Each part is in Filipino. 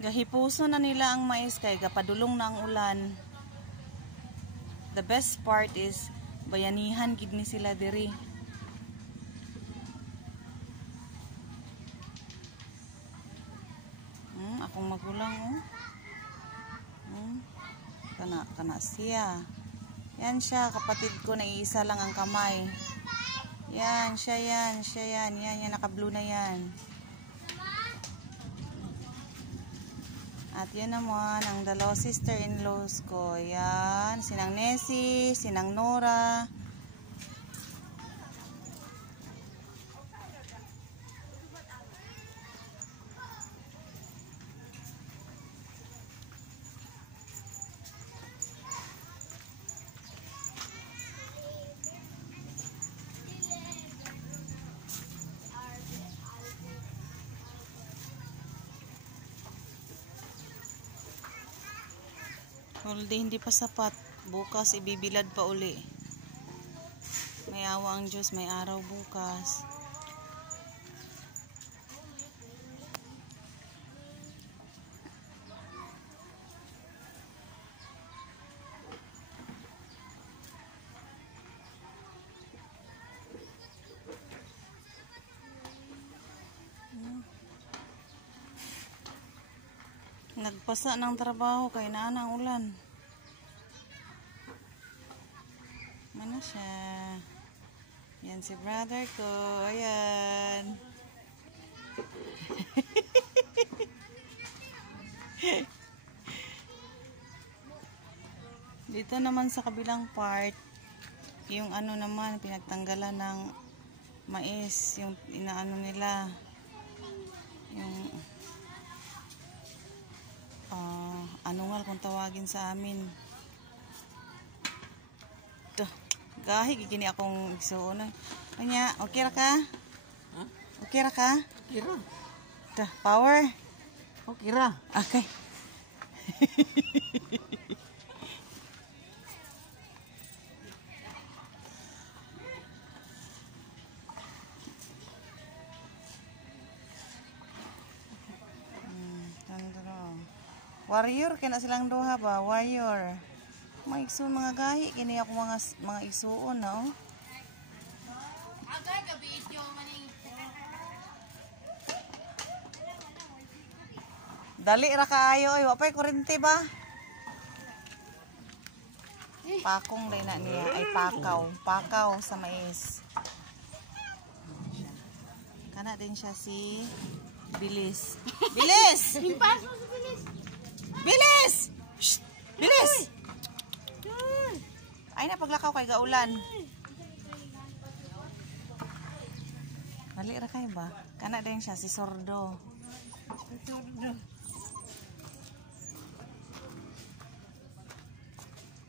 Gahipuso na nila ang mais kay gapadulong na ang ulan. The best part is bayanihan gid ni sila diri. Akong magulang kana siya. Yan siya, kapatid ko, naiisa lang ang kamay. Yan yan, naka-blue na yan. At yan naman ang dalawa sister-in-laws ko. Yan, sinang Nessie, sinang Nora. Holiday hindi pa sapat. Bukas ibibilad pa uli. May awa ang Diyos, may araw bukas. Nagpasa ng trabaho kay nana ang ulan. Ano siya? Yan si brother ko. Ayan. Dito naman sa kabilang part, yung ano naman, pinagtanggalan ng mais. Yung inaano nila. Yung ano nga kung tawagin sa amin. Gahi gigini akong igsuon. Kanya, okay ra ka? Huh? Okay ra ka? Okay ra. Power. Okay ra. Okay. Warrior kaya na silang duha ba? Warrior. Mga igsuon mga gahi kini ako mga igsuon na oh. Agay gabi isyo maning. Dali ra kaayo oy, wa pay kuryente ba? Pakong day na niya ay pakaw sa mais. Kana din siya si Bilis. Bilis! Impaso si Bilis. Bilis! Shh! Bilis! Ay na paglakaw kay gaulan. Bali ra kay ba? Kana din siya si Sordo.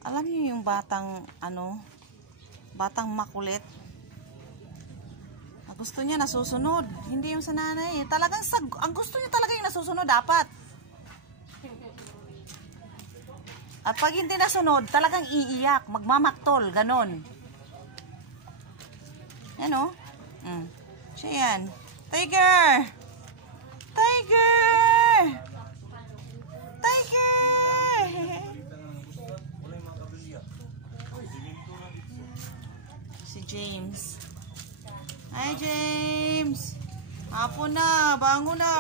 Alam niyo yung batang batang makulit. Gusto niya nasusunod, hindi yung sa nanay. Talagang ang gusto niya talaga yung nasusunod dapat. At pag hindi nasunod, talagang iiyak, magmamaktol, ganon. Yan o. Siya yan. Tiger! Tiger! Tiger! Si James. Hi James! Hapon na, bangon na!